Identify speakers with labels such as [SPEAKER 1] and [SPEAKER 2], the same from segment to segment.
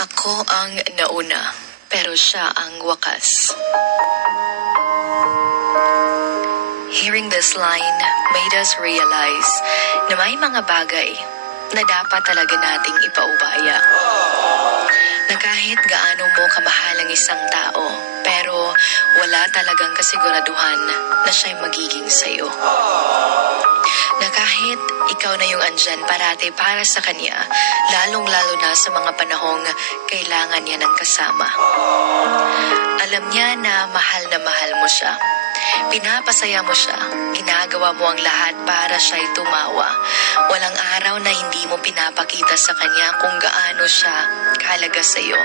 [SPEAKER 1] Ako ang nauna, pero siya ang wakas. Hearing this line made us realize na may mga bagay na dapat talaga nating ipaubaya. Na kahit gaano mo kamahal ang isang tao, pero wala talagang kasiguraduhan na siya'y magiging sa'yo. Na kahit ikaw na yung andyan parate para sa kanya, lalong-lalo na sa mga panahong kailangan niya ng kasama. Alam niya na mahal na mahal mo siya. Pinapasaya mo siya. Ginagawa mo ang lahat para siya'y tumawa. Walang araw na hindi mo pinapakita sa kanya kung gaano siya kahalaga sa'yo.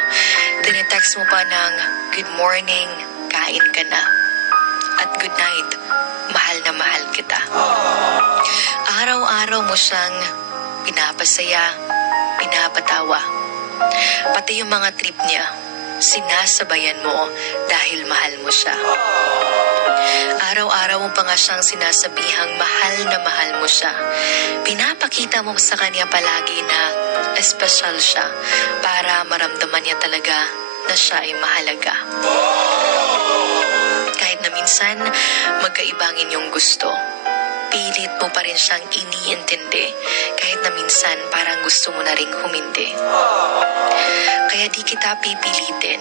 [SPEAKER 1] Tinetext mo pa ng, Good morning, kain ka na. At good night, mahal na mahal kita. Araw-araw mo siyang pinapasaya, pinapatawa. Pati yung mga trip niya, sinasabayan mo dahil mahal mo siya. Araw-araw mo pa nga siyang sinasabihang mahal na mahal mo siya. Pinapakita mo sa kanya palagi na espesyal siya para maramdaman niya talaga na siya ay mahalaga. Kahit na minsan magkaibang inyong gusto, pilit mo pa rin siyang iniintindi kahit na minsan parang gusto mo na ring humindi. Kaya di kita pipilitin